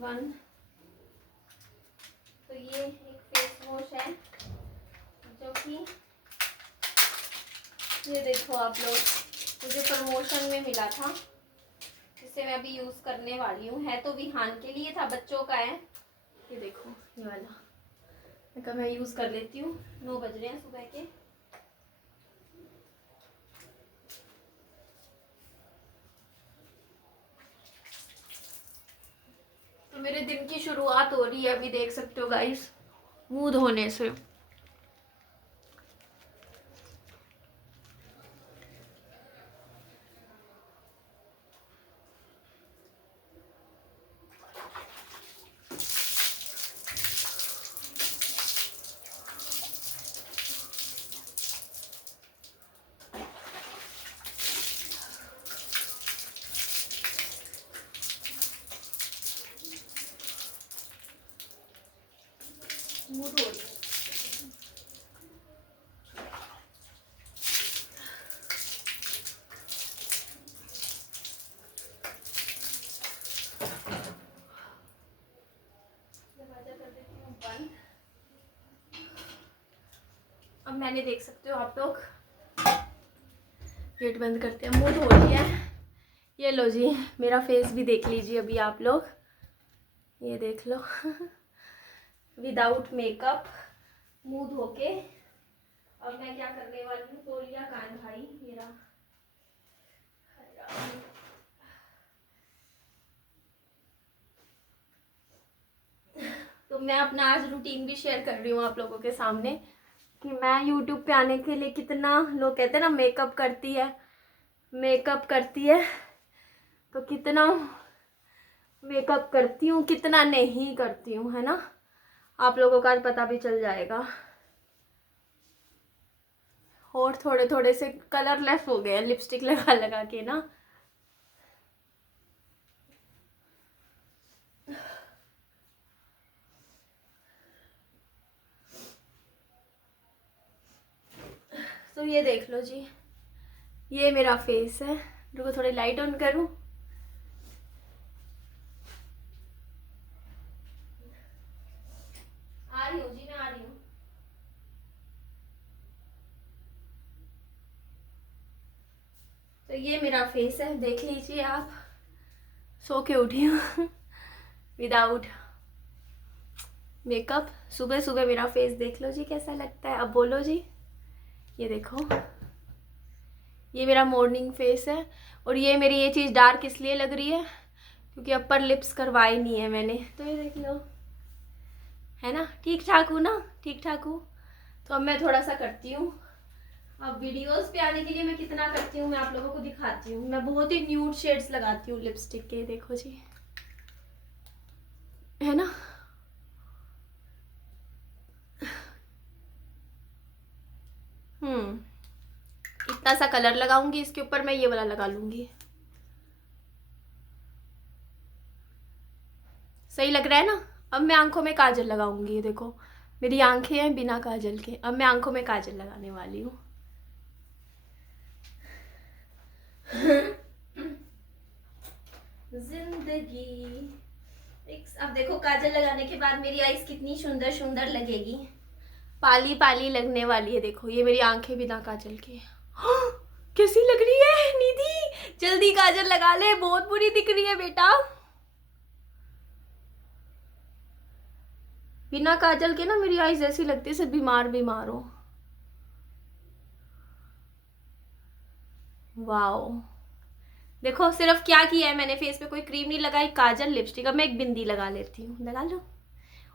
One. तो ये एक फेस वॉश है जो कि ये देखो आप लोग, मुझे प्रमोशन में मिला था, जिसे मैं अभी यूज़ करने वाली हूँ। है तो विहान के लिए था, बच्चों का है। ये देखो ये वाला, मैं कब मैं यूज़ कर लेती हूँ। 9 बज रहे हैं सुबह के। तो मेरे दिन की शुरुआत हो रही है अभी, देख सकते हो गाइस, मुंह धोने से। मुंह धो रही हूँ। दरवाजा कर देती हूँ बंद। अब मैंने, देख सकते हो आप लोग, गेट बंद करते हैं, मुंह धो लिया है। ये लो जी, मेरा फेस भी देख लीजिए अभी आप लोग, ये देख लो विदाउट मेकअप, मुंह धो के। अब मैं क्या करने वाली हूँ, तौलिया कहाँ है भाई मेरा। तो मैं अपना आज रूटीन भी शेयर कर रही हूँ आप लोगों के सामने, कि मैं यूट्यूब पे आने के लिए कितना, लोग कहते हैं ना मेकअप करती है, मेकअप करती है, तो कितना मेकअप करती हूँ, कितना नहीं करती हूँ, है ना। आप लोगों का आज पता भी चल जाएगा। और थोड़े थोड़े से कलरलेस हो गए हैं लिपस्टिक लगा लगा के ना। तो ये देख लो जी, ये मेरा फेस है। रुको थोड़ी लाइट ऑन करूँ। आ रही हूँ जी, मैं आ रही हूँ। तो ये मेरा फेस है, देख लीजिए आप। सो के उठी हूँ विदाउट मेकअप। सुबह सुबह मेरा फेस देख लो जी कैसा लगता है। अब बोलो जी। ये देखो, ये मेरा मॉर्निंग फेस है। और ये मेरी ये चीज़ डार्क इसलिए लग रही है क्योंकि अपर लिप्स करवाई नहीं है मैंने। तो ये देख लो, है ना, ठीक ठाक हूँ ना, ठीक ठाक हूँ। तो अब मैं थोड़ा सा करती हूँ, अब वीडियोस पे आने के लिए मैं कितना करती हूँ मैं आप लोगों को दिखाती हूँ। मैं बहुत ही न्यूड शेड्स लगाती हूँ लिपस्टिक के, देखो जी, है ना। इतना सा कलर लगाऊंगी, इसके ऊपर मैं ये वाला लगा लूंगी। सही लग रहा है ना। अब मैं आंखों में काजल लगाऊंगी। ये देखो मेरी आंखें हैं बिना काजल के, अब मैं आंखों में काजल लगाने वाली हूँ। जिंदगी। अब देखो काजल लगाने के बाद मेरी आईज कितनी सुंदर सुंदर लगेगी, पाली पाली लगने वाली है। देखो ये मेरी आंखें बिना काजल के कैसी लग रही है निधि, जल्दी काजल लगा ले, बहुत बुरी दिख रही है बेटा। बिना काजल के ना मेरी आईज ऐसी लगती है जैसे बीमार बीमार हो। वाओ, देखो सिर्फ क्या किया है मैंने, फेस पे कोई क्रीम नहीं लगाई, काजल लिपस्टिक। अब मैं एक बिंदी लगा लेती हूँ, लगा लो।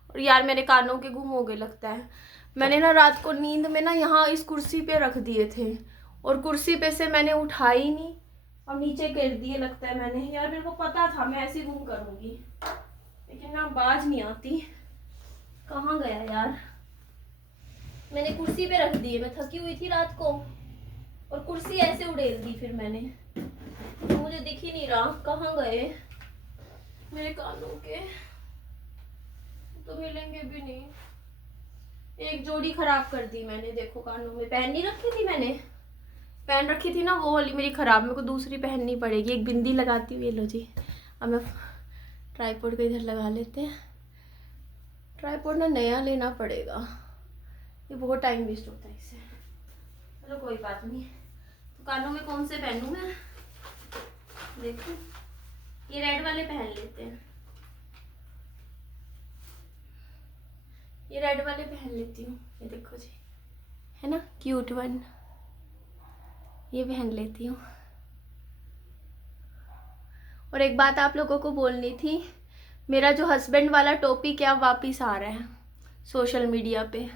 और यार मेरे कानों के गुम हो गए लगता है। मैंने ना रात को नींद में ना यहाँ इस कुर्सी पे रख दिए थे, और कुर्सी पे से मैंने उठाई ही नहीं और नीचे गिर दिए लगता है मैंने। यार मेरे को पता था मैं ऐसे गुम करूँगी, लेकिन ना बाज नहीं आती। कहाँ गया यार, मैंने कुर्सी पे रख दिए, मैं थकी हुई थी रात को और कुर्सी ऐसे उड़ेल दी फिर मैंने, तो मुझे दिख ही नहीं रहा कहाँ गए मेरे कानों के, तो मिलेंगे भी नहीं। एक जोड़ी खराब कर दी मैंने, देखो कानों में पहन नहीं रखी थी मैंने, पहन रखी थी ना वो वाली मेरी खराब, मेरे को दूसरी पहननी पड़ेगी। एक बिंदी लगाती हुई, लो जी। अब मैं ट्राइपॉड को इधर लगा लेते हैं। ट्राइपॉड ना नया लेना पड़ेगा, ये बहुत टाइम वेस्ट होता है इससे। चलो कोई बात नहीं। तो कानों में कौन से पहनूं मैं? देखो ये रेड वाले पहन लेते हैं, ये रेड वाले पहन लेती हूँ। ये देखो जी, है ना क्यूट वन, ये पहन लेती हूँ। और एक बात आप लोगों को बोलनी थी, मेरा जो हस्बैंड वाला टॉपिक है वापिस आ रहा है सोशल मीडिया पे।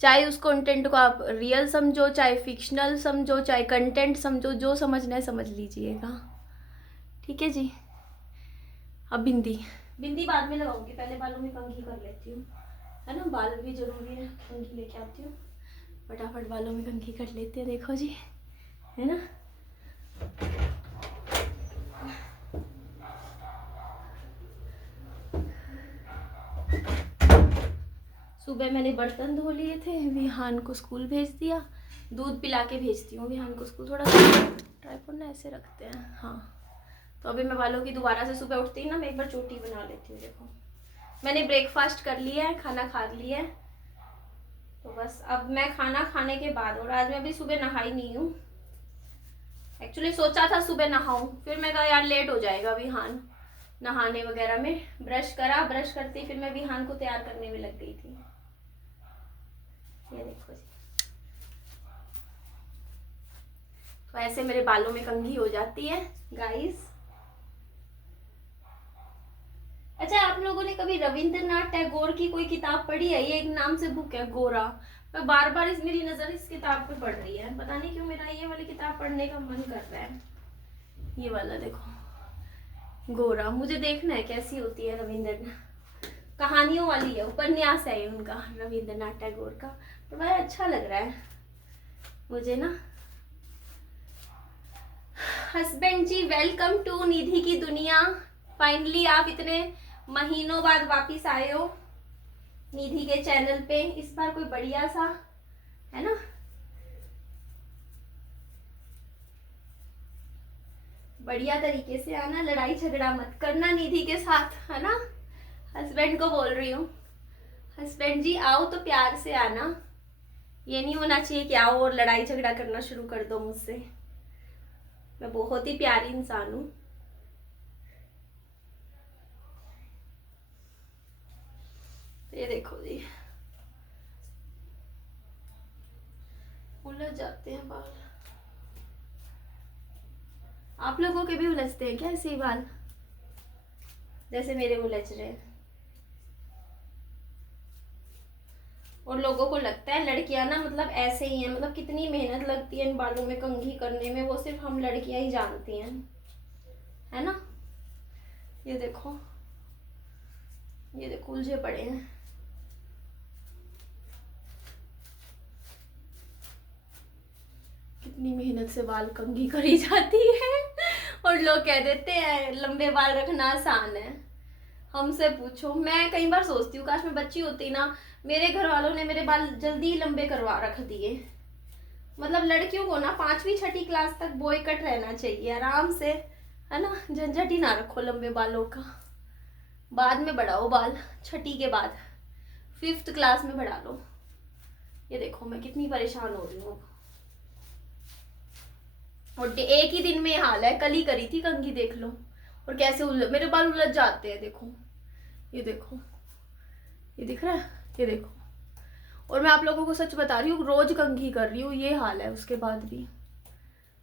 चाहे उस कंटेंट को आप रियल समझो, चाहे फिक्शनल समझो, चाहे कंटेंट समझो, जो समझना है समझ लीजिएगा, ठीक है जी। अब बिंदी बाद में लगाऊंगी, पहले बालों में कंघी कर लेती हूँ, है ना, बाल भी जरूरी है। कंघी लेके आती हूँ, फटाफट बालों में कंघी कर लेते हैं। देखो जी, है ना। सुबह मैंने बर्तन धो लिए थे, विहान को स्कूल भेज दिया, दूध पिला के भेजती हूँ विहान को स्कूल। थोड़ा ट्राइपॉड ना ऐसे रखते हैं, हाँ। तो अभी मैं बालों की दोबारा से सुबह उठती ही ना मैं एक बार चोटी बना लेती हूँ। देखो मैंने ब्रेकफास्ट कर लिया है, खाना खा लिया है, तो बस अब मैं खाना खाने के बाद, और आज मैं अभी सुबह नहाई नहीं हूँ। एक्चुअली सोचा था सुबह नहाऊं, फिर मैं कहा यार लेट हो जाएगा विहान नहाने वगैरह में। ब्रश करा, ब्रश करती फिर मैं विहान को तैयार करने में लग गई थी। ये देखो जी, तो ऐसे मेरे बालों में कंघी हो जाती है गाइस। अच्छा, आप लोगों ने कभी रविंद्रनाथ टैगोर की कोई किताब पढ़ी है? ये एक नाम से बुक है, गोरा। मैं बार बार मेरी नजर इस किताब पे पड़ रही है, पता नहीं क्यों मेरा ये वाली किताब पढ़ने का मन कर रहा है। ये वाला देखो, गोरा। मुझे देखना है कैसी होती है रविंद्रनाथ, कहानियों वाली है, उपन्यास है उनका, रविंद्रनाथ टैगोर का। तो बड़ा अच्छा लग रहा है मुझे ना। हस्बैंड जी वेलकम टू निधि की दुनिया। फाइनली आप इतने महीनों बाद वापिस आए हो निधि के चैनल पे। इस बार कोई बढ़िया सा, है ना, बढ़िया तरीके से आना, लड़ाई झगड़ा मत करना निधि के साथ, है ना। हस्बैंड को बोल रही हूँ, हस्बैंड जी आओ तो प्यार से आना, ये नहीं होना चाहिए कि आओ और लड़ाई झगड़ा करना शुरू कर दो मुझसे। मैं बहुत ही प्यारी इंसान हूँ। ये देखो जी, उलझ जाते हैं बाल। आप लोगों के भी उलझते हैं क्या ऐसे ही बाल, जैसे मेरे उलझ रहे हैं? और लोगों को लगता है लड़कियां ना मतलब ऐसे ही हैं, मतलब कितनी मेहनत लगती है इन बालों में कंघी करने में, वो सिर्फ हम लड़कियां ही जानती हैं, है ना। ये देखो, ये देखो उलझे पड़े हैं। कितनी मेहनत से बाल कंघी करी जाती है और लोग कह देते हैं लंबे बाल रखना आसान है। हमसे पूछो, मैं कई बार सोचती हूँ काश मैं बच्ची होती ना, मेरे घर वालों ने मेरे बाल जल्दी लंबे करवा रख दिए। मतलब लड़कियों को ना 5वीं 6ठी क्लास तक बॉय कट रहना चाहिए आराम से, है ना, झंझट ही ना रखो लंबे बालों का। बाद में बढ़ाओ बाल, 6ठी के बाद 5th क्लास में बढ़ा लो। ये देखो मैं कितनी परेशान हो रही हूँ, और एक ही दिन में हाल है। कल ही करी थी कंघी, देख लो, और कैसे मेरे बाल उलझ जाते हैं। देखो, ये देखो, ये दिख रहा है, ये देखो। और मैं आप लोगों को सच बता रही हूँ, रोज कंघी कर रही हूँ, ये हाल है उसके बाद भी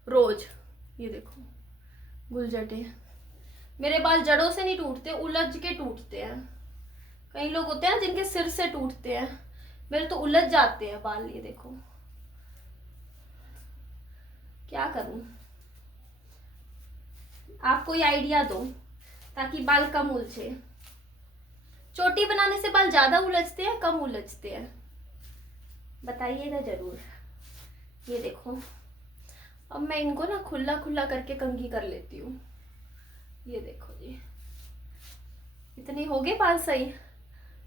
रोज। ये देखो गुलजटे, मेरे बाल जड़ों से नहीं टूटते, उलझ के टूटते हैं। कई लोग होते हैं जिनके सिर से टूटते हैं, मेरे तो उलझ जाते हैं बाल। ये देखो, क्या करूं, आप कोई आइडिया दो ताकि बाल कम उलझे। चोटी बनाने से बाल ज्यादा उलझते हैं कम उलझते हैं, बताइएगा जरूर। ये देखो, अब मैं इनको ना खुला खुला करके कंघी कर लेती हूँ। ये देखो जी, इतने हो गए बाल सही,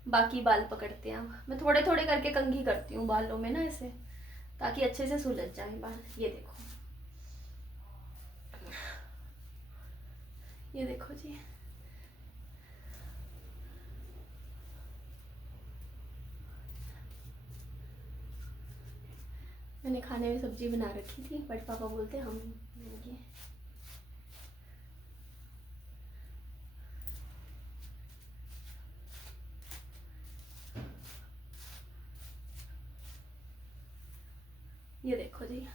बाकी बाल पकड़ते हैं। अब मैं थोड़े थोड़े करके कंघी करती हूँ बालों में ना ऐसे, ताकि अच्छे से सुलझ जाए बाल। ये देखो, ये देखो जी, मैंने खाने में सब्जी बना रखी थी, बट पापा बोलते हम लेंगे। ये देखो जी,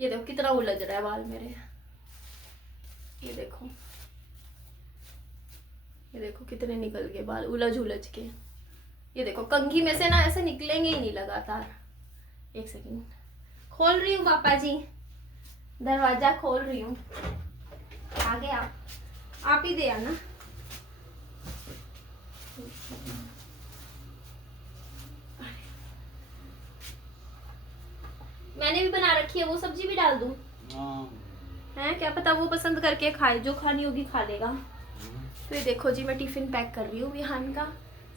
ये देखो कितना उलझ रहा है बाल मेरे। ये देखो, ये देखो कितने निकल गए बाल उलझ उलझ के। ये देखो कंघी में से ना ऐसे निकलेंगे ही नहीं लगातार। एक सेकंड, खोल रही हूँ पापा जी, दरवाजा खोल रही हूँ। आगे आप ही दे आना। मैंने भी बना रखी है, वो सब्जी भी डाल दूं? है क्या पता वो पसंद करके खाए, जो खानी होगी खा लेगा। तो ये देखो जी, मैं टिफिन पैक कर रही हूँ विहान का।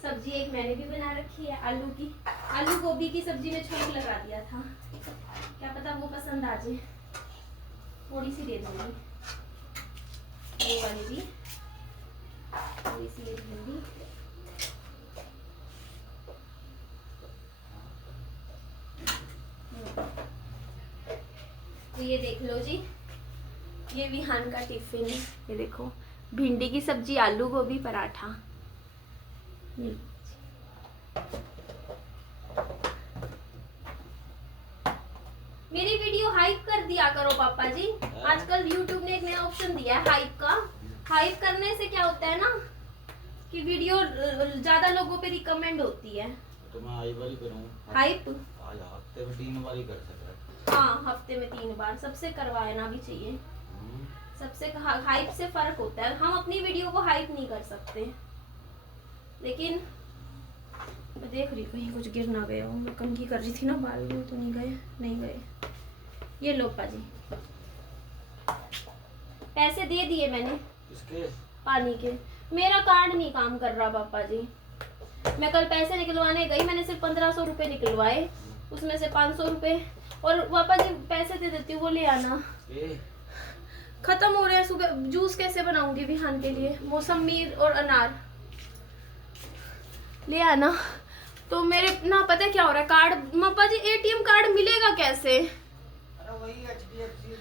सब्जी एक मैंने भी बना रखी है आलू की, आलू गोभी की सब्जी में छोंक लगा दिया था, क्या पता वो पसंद आ जाए। थोड़ी सी दे दूंगी, वो वाली भी थोड़ी सी दे दूंगी। तो ये देख लो जी, ये विहान का टिफिन है। ये देखो, भिंडी की सब्जी, आलू गोभी, पराठा। मेरी वीडियो हाइप कर दिया करो पापा जी। आजकल यूट्यूब ने एक नया ऑप्शन दिया है हाइप का। हाइप करने से क्या होता है ना कि वीडियो ज्यादा लोगों पे रिकमेंड होती है। तो मैं हाइप वाली करूँ? हाइप आज हफ्ते में 3 बार ही कर सकता है। हाँ, हफ्ते में 3 बार सबसे करवाना भी चाहिए। सबसे हाइप से फर्क होता है। हम अपनी वीडियो को हाइप नहीं कर सकते, लेकिन मैं देख रही कहीं कुछ गिर ना गया हूँ। मैं कंघी कर रही थी ना, बाल तो नहीं गए, नहीं गए। ये लो पाजी, पैसे दे दिए मैंने। किसके? पानी के। मेरा कार्ड नहीं काम कर रहा पापा जी। मैं कल पैसे निकलवाने गई, मैंने सिर्फ 1500 रुपये निकलवाए, उसमें से 500 रुपये। और पापा जी पैसे दे देती हूँ, वो ले आना। खत्म हो रहे हैं। सुबह जूस कैसे बनाऊंगी विहान के लिए? मौसमी और अनार ले आना। तो मेरे ना पता है क्या हो रहा है, कार्ड पापा जी एटीएम कार्ड मिलेगा कैसे? अरे वही HDFC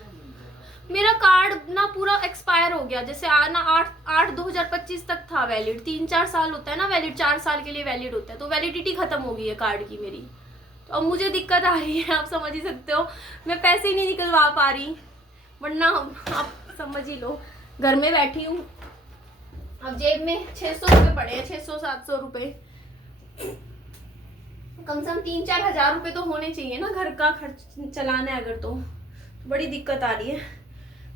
मेरा कार्ड ना पूरा एक्सपायर हो गया। जैसे ना 8/8/2025 तक था वैलिड। 3-4 साल होता है ना वैलिड, 4 साल के लिए वैलिड होता है। तो वैलिडिटी खत्म हो गई है कार्ड की मेरी। तो अब मुझे दिक्कत आ रही है, आप समझ ही सकते हो। मैं पैसे ही नहीं निकलवा पा रही, वरना आप समझ ही लो। घर में बैठी हूँ, अब जेब में 600 रुपये पड़े हैं, 600-700 रुपये। कम से कम 3-4 हजार रुपये तो होने चाहिए ना, घर का खर्च चलाना है अगर। तो बड़ी दिक्कत आ रही है,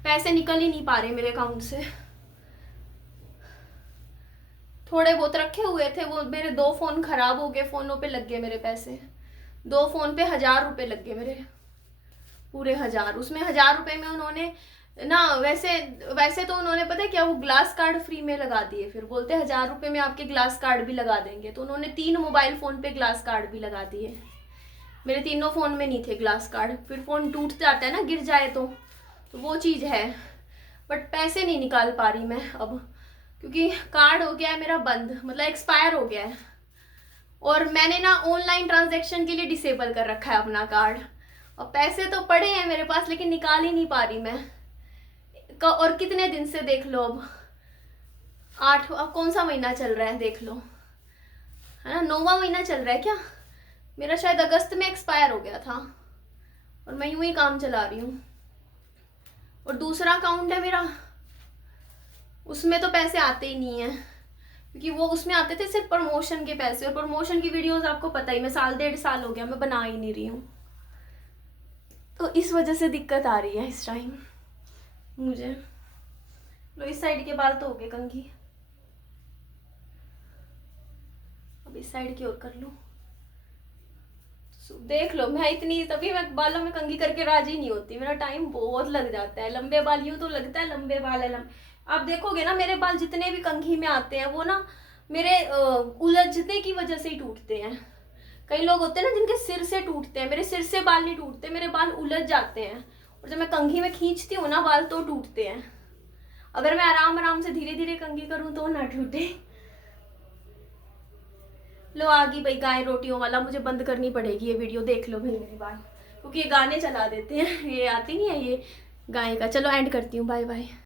पैसे निकल ही नहीं पा रहे मेरे अकाउंट से। थोड़े बहुत रखे हुए थे, वो मेरे 2 फोन खराब हो गए, फोनों पे लग गए मेरे पैसे। 2 फोन पे 1000 रुपये लग गए मेरे, पूरे 1000। उसमें 1000 रुपये में उन्होंने ना वैसे तो उन्होंने पता है क्या, वो ग्लास कार्ड फ्री में लगा दिए। फिर बोलते 1000 रुपये में आपके ग्लास कार्ड भी लगा देंगे। तो उन्होंने 3 मोबाइल फोन पे ग्लास कार्ड भी लगा दिए। मेरे तीनों फोन में नहीं थे ग्लास कार्ड। फिर फोन टूट जाता है ना, गिर जाए तो वो चीज़ है। बट पैसे नहीं निकाल पा रही मैं अब, क्योंकि कार्ड हो गया है मेरा बंद, मतलब एक्सपायर हो गया है। और मैंने ना ऑनलाइन ट्रांजैक्शन के लिए डिसेबल कर रखा है अपना कार्ड। और पैसे तो पड़े हैं मेरे पास, लेकिन निकाल ही नहीं पा रही मैं। और कितने दिन से देख लो, अब कौन सा महीना चल रहा है देख लो, है ना, 9वां महीना चल रहा है क्या। मेरा शायद अगस्त में एक्सपायर हो गया था, और मैं यूं ही काम चला रही हूँ। और दूसरा अकाउंट है मेरा, उसमें तो पैसे आते ही नहीं है, क्योंकि वो उसमें आते थे सिर्फ प्रमोशन के पैसे। और प्रमोशन की वीडियोस आपको पता ही, मैं 1.5 साल हो गया मैं बना ही नहीं रही हूँ। तो इस वजह से दिक्कत आ रही है इस टाइम मुझे। लो, इस साइड के बाल तो हो गए कंघी, अब इस साइड की और कर लूँ। देख लो, मैं इतनी तभी मैं बालों में कंघी करके राजी नहीं होती। मेरा टाइम बहुत लग जाता है। लंबे बाल यूं तो लगता है लंबे बाल है आप देखोगे ना, मेरे बाल जितने भी कंघी में आते हैं वो ना मेरे उलझने की वजह से ही टूटते हैं। कई लोग होते हैं ना जिनके सिर से टूटते हैं, मेरे सिर से बाल नहीं टूटते, मेरे बाल उलझ जाते हैं। और जब मैं कंघी में खींचती हूँ ना बाल, तो टूटते हैं। अगर मैं आराम आराम से धीरे धीरे कंघी करूँ तो ना टूटे। लो आ गई भाई गाय रोटियों वाला, मुझे बंद करनी पड़ेगी ये वीडियो। देख लो भाई मेरी बात, क्योंकि ये गाने चला देते हैं, ये आती नहीं है ये गाय का। चलो एंड करती हूँ, बाय बाय।